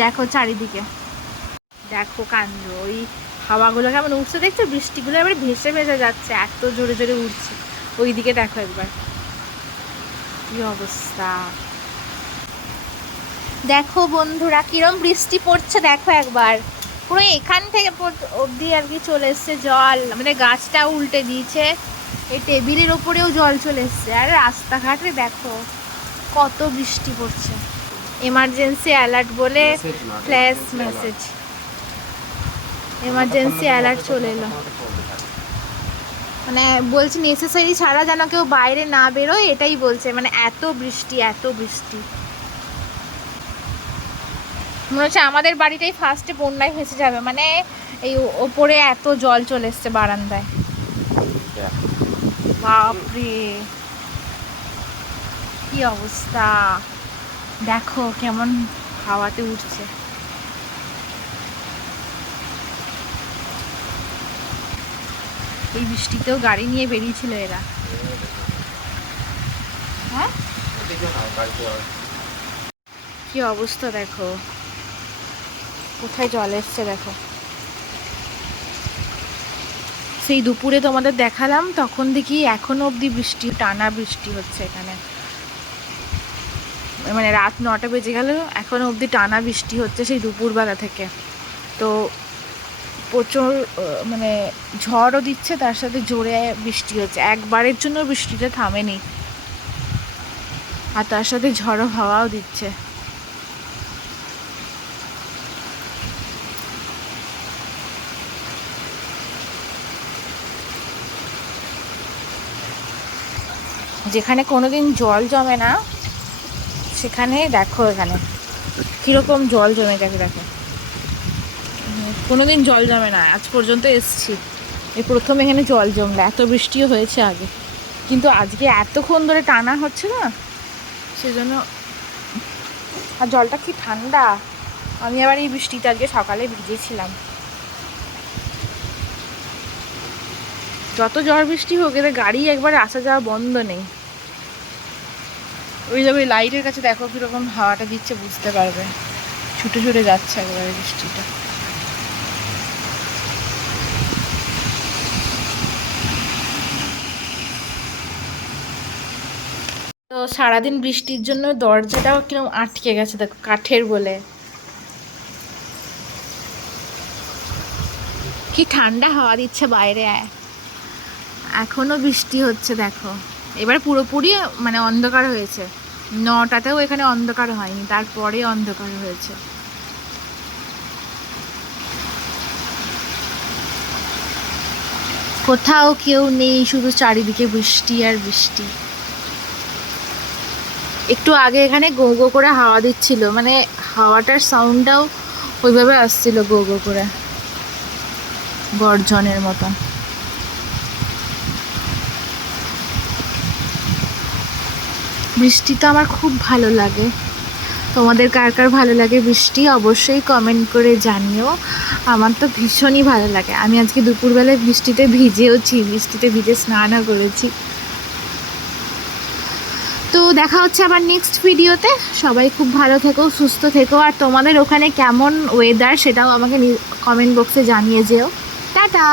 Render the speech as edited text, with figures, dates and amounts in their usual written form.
দেখো চারিদিকে, দেখো কাণ্ড, ওই হাওয়াগুলো কেমন উঠছে দেখছো, বৃষ্টিগুলো এবার ভেসে ভেসে যাচ্ছে, এত জোরে জোরে উঠছে। ওইদিকে দেখো একবার কি অবস্থা। দেখো বন্ধুরা কিরম বৃষ্টি পড়ছে, দেখো একবার পুরো এখান থেকে অবধি আর কি চলে এসছে জল, মানে গাছটাও উল্টে দিয়েছে, এই টেবিলের ওপরেও জল চলে এসছে। আর রাস্তাঘাটে দেখো কত বৃষ্টি পড়ছে। এমার্জেন্সি অ্যালার্ট বলে ফ্ল্যাশ মেসেজ, এমার্জেন্সি অ্যালার্ট চলে এলো, মানে বলছে নেসেসারি ছাড়া যেন কেউ বাইরে না বেরোয়, এটাই বলছে। মানে এত বৃষ্টি, এত বৃষ্টি, মনে হচ্ছে আমাদের বাড়িটাই ফার্স্টে বন্যায় ভেসে যাবে। মানে এই ওপরে এত জল চলে এসছে বারান্দায়, বাপরে কি অবস্থা। দেখো কেমন হাওয়াতে উঠছে। এই বৃষ্টিতেও গাড়ি নিয়ে বেরিয়েছিল এরা। হ্যাঁ কি অবস্থা দেখো, কোথায় জল এসছে দেখো। সেই দুপুরে তোমাদের দেখালাম, তখন দেখি এখনো অবধি বৃষ্টি, টানা বৃষ্টি হচ্ছে এখানে। মানে রাত 9টা বেজে গেল, এখনো অবধি টানা বৃষ্টি হচ্ছে সেই দুপুরবেলা থেকে। তো প্রচুর মানে ঝড়ও দিচ্ছে, তার সাথে জোরে বৃষ্টি হচ্ছে, একবারের জন্য বৃষ্টিটা থামেনি, আর তার সাথে ঝড়ো হাওয়াও দিচ্ছে। যেখানে কোনোদিন জল জমে না সেখানে দেখো এখানে কীরকম জল জমে গেছে। দেখো কোনোদিন জল জমে না, আজ পর্যন্ত এসছি এই প্রথম এখানে জল জমলো। এত বৃষ্টিও হয়েছে আগে, কিন্তু আজকে এতক্ষণ ধরে টানা হচ্ছে না, সেজন্য। আর জলটা কি ঠান্ডা, আমি আবার এই বৃষ্টিতে আজকে সকালে ভিজেছিলাম। যত ঝড় বৃষ্টি হোক এদের গাড়ি একবার আসা যাওয়া বন্ধ নেই। ওই যাবে লাইটের কাছে দেখো কীরকম হাওয়াটা দিচ্ছে, বুঝতে পারবে, ছুটে ছুটে যাচ্ছে একবারে বৃষ্টিটা। তো সারাদিন বৃষ্টির জন্য দরজাটাও কিরকম আটকে গেছে দেখো, কাঠের বলে। কি ঠান্ডা হাওয়া দিচ্ছে বাইরে, এখনো বৃষ্টি হচ্ছে দেখো। এবার পুরোপুরি মানে অন্ধকার হয়েছে, 9টাতেও এখানে অন্ধকার হয়নি, তারপরে অন্ধকার হয়েছে। কোথাও কেউ নেই, শুধু চারিদিকে বৃষ্টি আর বৃষ্টি। একটু আগে এখানে গো গো করে হাওয়া দিচ্ছিল, মানে হাওয়াটার সাউন্ডটাও ওইভাবে আসছিল, গো গো করে, গর্জনের মতন। বৃষ্টিটা আমার খুব ভালো লাগে। তোমাদের কার কার ভালো লাগে বৃষ্টি অবশ্যই কমেন্ট করে জানিও। আমার তো ভীষণই ভালো লাগে। আমি আজকে দুপুরবেলায় বৃষ্টিতে ভিজেওছি, বৃষ্টিতে ভিজে স্নানও করেছি। তো দেখা হচ্ছে আবার নেক্সট ভিডিওতে। সবাই খুব ভালো থেকো, সুস্থ থেকো, আর তোমাদের ওখানে কেমন ওয়েদার সেটাও আমাকে কমেন্ট বক্সে জানিয়ে যেও। টাটা।